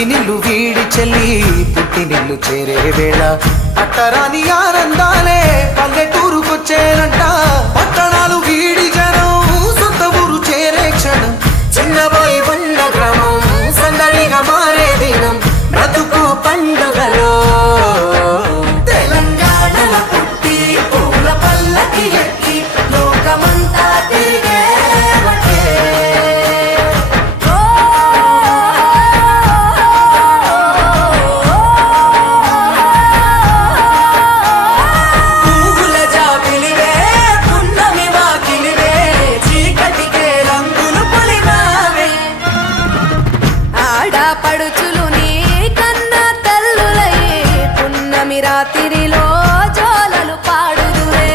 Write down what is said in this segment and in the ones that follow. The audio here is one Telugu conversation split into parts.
మెట్టినిల్లు వీడి చెల్లి పుట్టినిల్లు చేరే వేళ పట్టరాని ఆనందాలే పల్లెటూరుకొచ్చేనంట. పట్టణాలు వీడి జనం సొంత ఊరు చేరే క్షణం, చిన్నబోయి బండ గ్రామం సందడిగా మారే దినం బ్రతుకు పండుగలో. తెలంగాణల పుట్టి పూల పల్లకి ఎక్కి లోకమంతా తిరిగే పడుచులు నీ కన్నా తల్లులయ్యే పున్నమి రాత్రిలో జోలలు పాడుదురే.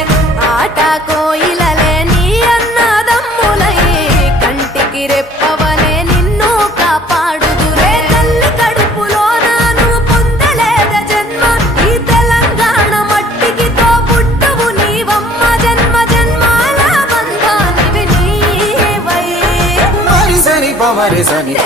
ఆట కోయిలలే నీ అన్నదమ్ములయ్యే కంటికి రెప్పవలే నిన్ను కాపాడుదురే. తల్లి కడుపులో నాను పొందలేద జన్మ, ఈ తెలంగాణ మట్టికి తో పుట్టవు నీవమ్మ. జన్మ జన్మాల బంధానివి నీవై మరి సరి పమరి సని